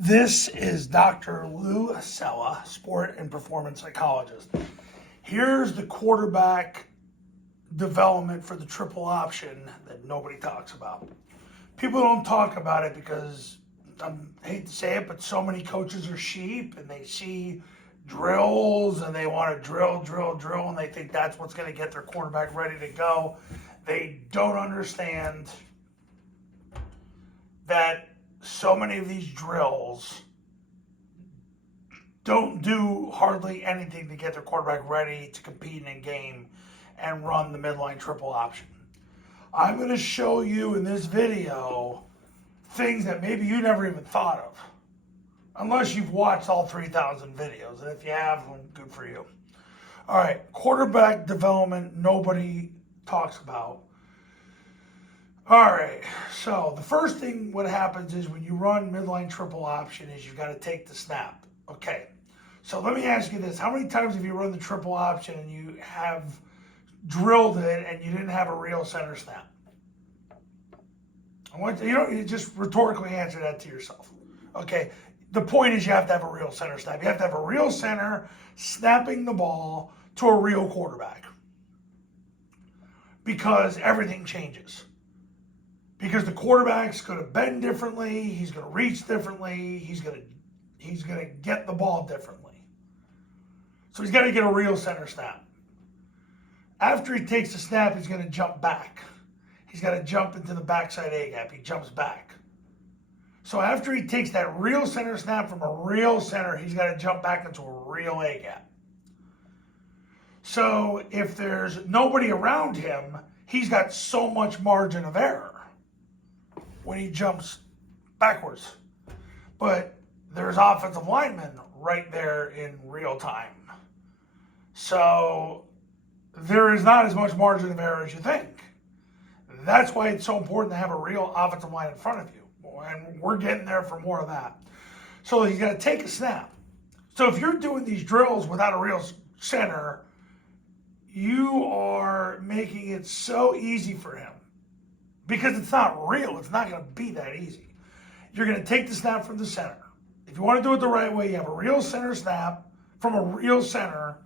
This is Dr. Lou Sella, sport and performance psychologist. Here's the quarterback development for the triple option that nobody talks about. People don't talk about it because, I hate to say it, but so many coaches are sheep and they see drills and they want to drill, and they think that's what's going to get their quarterback ready to go. They don't understand that so many of these drills don't do hardly anything to get their quarterback ready to compete in a game and run the midline triple option. I'm going to show you in this video things that maybe you never even thought of, unless you've watched all 3,000 videos. And if you have, well, good for you. All right, quarterback development nobody talks about. All right, so the first thing what happens is when you run midline triple option is you've got to take the snap. Okay, so let me ask you this. How many times have you run the triple option and you have drilled it and you didn't have a real center snap? I want you just rhetorically answer that to yourself. Okay, the point is you have to have a real center snap. You have to have a real center snapping the ball to a real quarterback, because everything changes. Because the quarterback's going to bend differently, he's going to reach differently, he's going to get the ball differently. So he's got to get a real center snap. After he takes the snap, he's going to jump back. He's got to jump into the backside A gap. He jumps back. So after he takes that real center snap from a real center, he's got to jump back into a real A gap. So if there's nobody around him, he's got so much margin of error when he jumps backwards. But there's offensive linemen right there in real time. So there is not as much margin of error as you think. That's why it's so important to have a real offensive line in front of you. And we're getting there for more of that. So he's got to take a snap. So if you're doing these drills without a real center, you are making it so easy for him. Because it's not real. It's not going to be that easy. You're going to take the snap from the center. If you want to do it the right way, you have a real center snap from a real center,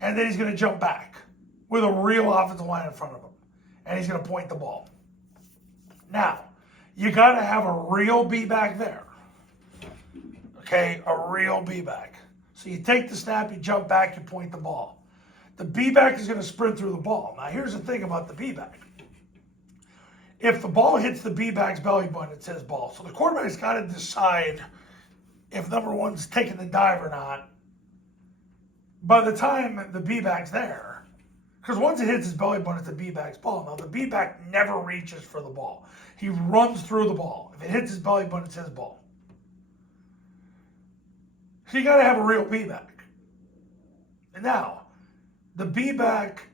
and then he's going to jump back with a real offensive line in front of him, and he's going to point the ball. Now, you got to have a real B-back there. Okay, a real B-back. So you take the snap, you jump back, you point the ball. The B-back is going to sprint through the ball. Now, here's the thing about the B-back. If the ball hits the B-back's belly button, it says ball. So the quarterback's got to decide if number one's taking the dive or not by the time the B-back's there. Because once it hits his belly button, it's the B-back's ball. Now, the B-back never reaches for the ball. He runs through the ball. If it hits his belly button, it says ball. So you got to have a real B-back. And now, the B-back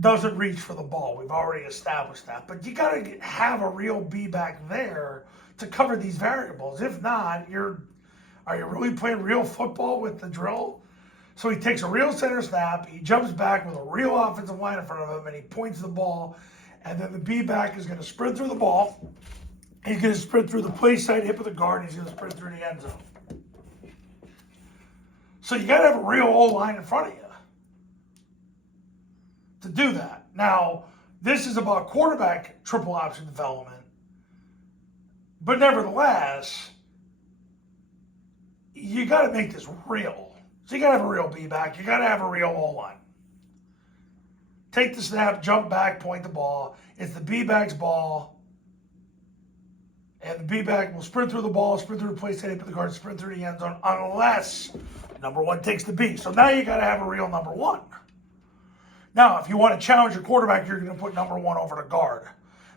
doesn't reach for the ball. We've already established that. But you got to have a real B-back there to cover these variables. If not, are you really playing real football with the drill? So he takes a real center snap, he jumps back with a real offensive line in front of him, and he points the ball, and then the B-back is going to sprint through the ball. He's going to sprint through the play side hip of the guard, and he's going to sprint through the end zone. So you got to have a real O-line in front of you to do that. Now, this is about quarterback triple option development, but nevertheless, you got to make this real. So you got to have a real B-back. You got to have a real O-line. Take the snap, jump back, point the ball. It's the B-back's ball, and the B-back will sprint through the ball, sprint through the play side of the guard, sprint through the end zone, unless number one takes the B. So now you got to have a real number one. Now, if you want to challenge your quarterback, you're going to put number one over to guard.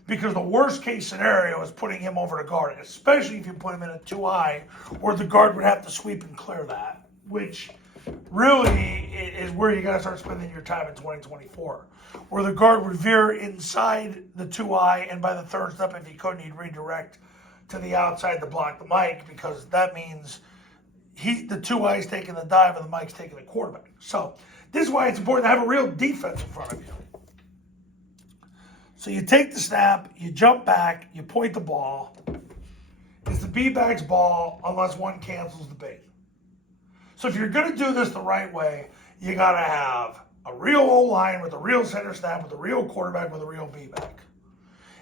Because the worst case scenario is putting him over to guard, especially if you put him in a 2-eye, where the guard would have to sweep and clear that, which really is where you got to start spending your time in 2024, where the guard would veer inside the 2-eye, and by the third step, if he couldn't, he'd redirect to the outside to block the mic, because that means the 2-eye's taking the dive and the mic's taking the quarterback. So this is why it's important to have a real defense in front of you. So you take the snap, you jump back, you point the ball. It's the B-back's ball unless one cancels the B. So if you're going to do this the right way, you got to have a real O-line with a real center snap, with a real quarterback, with a real B-back.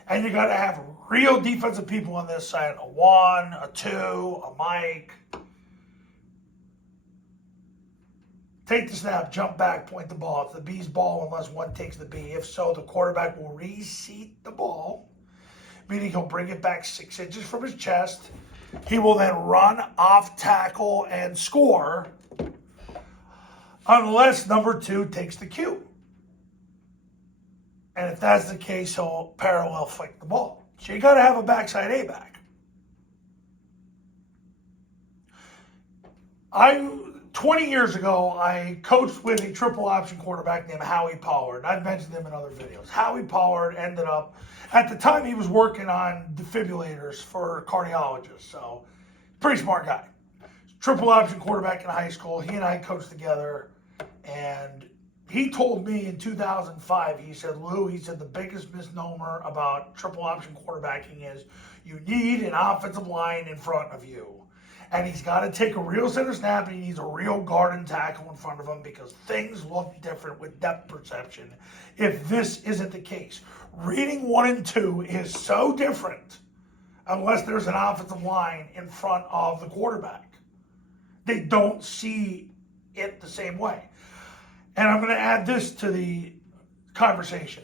And you got to have real defensive people on this side, a 1, a 2, a Mike. Take the snap, jump back, point the ball. It's the B's ball unless one takes the B. If so, the quarterback will reseat the ball, meaning he'll bring it back 6 inches from his chest. He will then run off tackle and score unless number 2 takes the cue. And if that's the case, he'll parallel flick the ball. So you got to have a backside A-back. 20 years ago, I coached with a triple option quarterback named Howie Pollard. I've mentioned him in other videos. Howie Pollard ended up, at the time he was working on defibrillators for cardiologists, so pretty smart guy. Triple option quarterback in high school. He and I coached together, and he told me in 2005, he said, Lou, he said, the biggest misnomer about triple option quarterbacking is you need an offensive line in front of you. And he's got to take a real center snap, and he needs a real guard and tackle in front of him because things look different with depth perception if this isn't the case. Reading 1 and 2 is so different unless there's an offensive line in front of the quarterback. They don't see it the same way. And I'm going to add this to the conversation.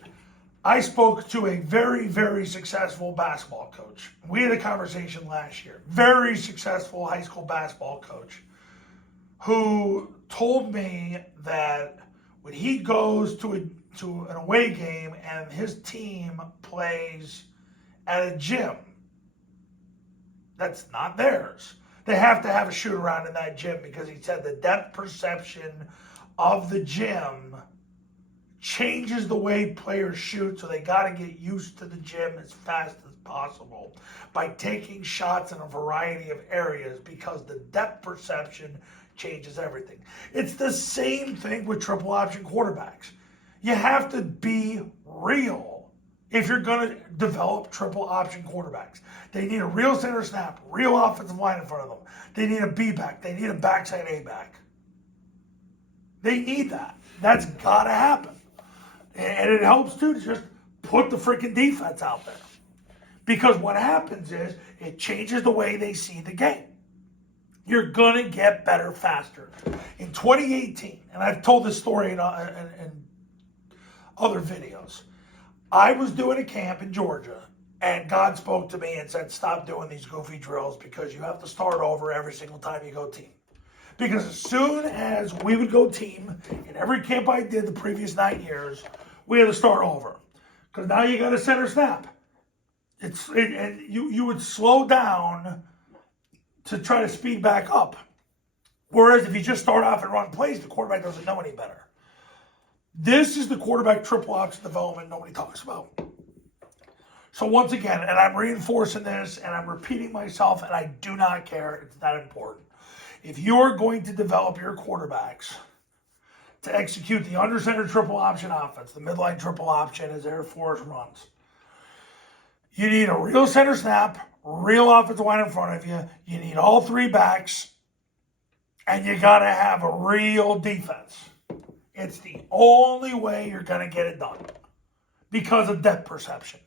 I spoke to a very, very successful basketball coach. We had a conversation last year. Very successful high school basketball coach who told me that when he goes to an away game and his team plays at a gym that's not theirs, they have to have a shoot around in that gym because he said the depth perception of the gym changes the way players shoot, so they got to get used to the gym as fast as possible by taking shots in a variety of areas because the depth perception changes everything. It's the same thing with triple option quarterbacks. You have to be real if you're going to develop triple option quarterbacks. They need a real center snap, real offensive line in front of them. They need a B-back. They need a backside A-back. They need that. That's got to happen. And it helps too to just put the freaking defense out there. Because what happens is it changes the way they see the game. You're going to get better faster. In 2018, and I've told this story in other videos, I was doing a camp in Georgia, and God spoke to me and said, stop doing these goofy drills because you have to start over every single time you go team. Because as soon as we would go team, in every camp I did the previous 9 years, we had to start over. Because now you got a center snap. You would slow down to try to speed back up. Whereas if you just start off and run plays, the quarterback doesn't know any better. This is the quarterback triple option development nobody talks about. So once again, and I'm reinforcing this, and I'm repeating myself, and I do not care. It's that important. If you're going to develop your quarterbacks to execute the under center triple option offense, the midline triple option as Air Force runs, you need a real center snap, real offensive line in front of you. You need all 3 backs, and you got to have a real defense. It's the only way you're going to get it done because of depth perception.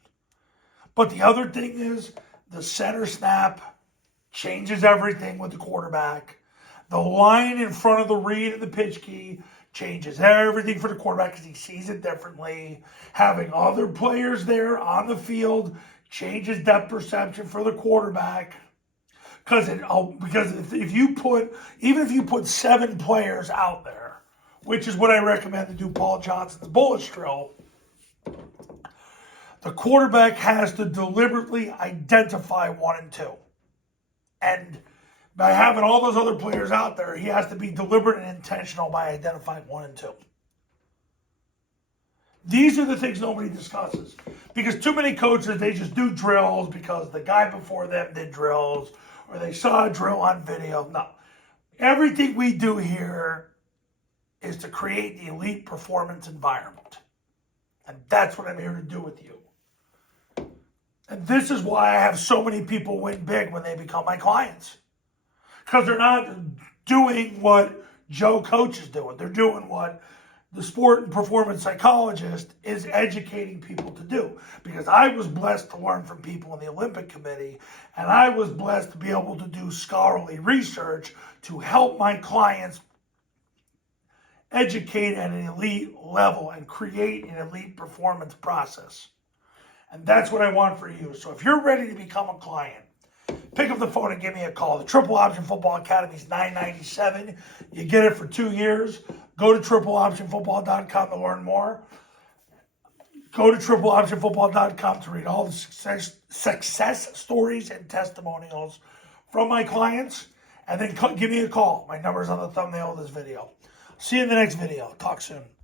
But the other thing is the center snap changes everything with the quarterback. The line in front of the read and the pitch key changes everything for the quarterback because he sees it differently. Having other players there on the field changes depth perception for the quarterback. Because if you put 7 players out there, which is what I recommend to do Paul Johnson's bullet drill, the quarterback has to deliberately identify 1 and 2. And by having all those other players out there, he has to be deliberate and intentional by identifying 1 and 2. These are the things nobody discusses. Because too many coaches, they just do drills because the guy before them did drills or they saw a drill on video. No. Everything we do here is to create the elite performance environment. And that's what I'm here to do with you. And this is why I have so many people win big when they become my clients. Because they're not doing what Joe Coach is doing. They're doing what the sport and performance psychologist is educating people to do. Because I was blessed to learn from people in the Olympic Committee, and I was blessed to be able to do scholarly research to help my clients educate at an elite level and create an elite performance process. And that's what I want for you. So if you're ready to become a client, pick up the phone and give me a call. The Triple Option Football Academy is $9.97. You get it for 2 years. Go to tripleoptionfootball.com to learn more. Go to tripleoptionfootball.com to read all the success stories and testimonials from my clients. And then give me a call. My number is on the thumbnail of this video. See you in the next video. Talk soon.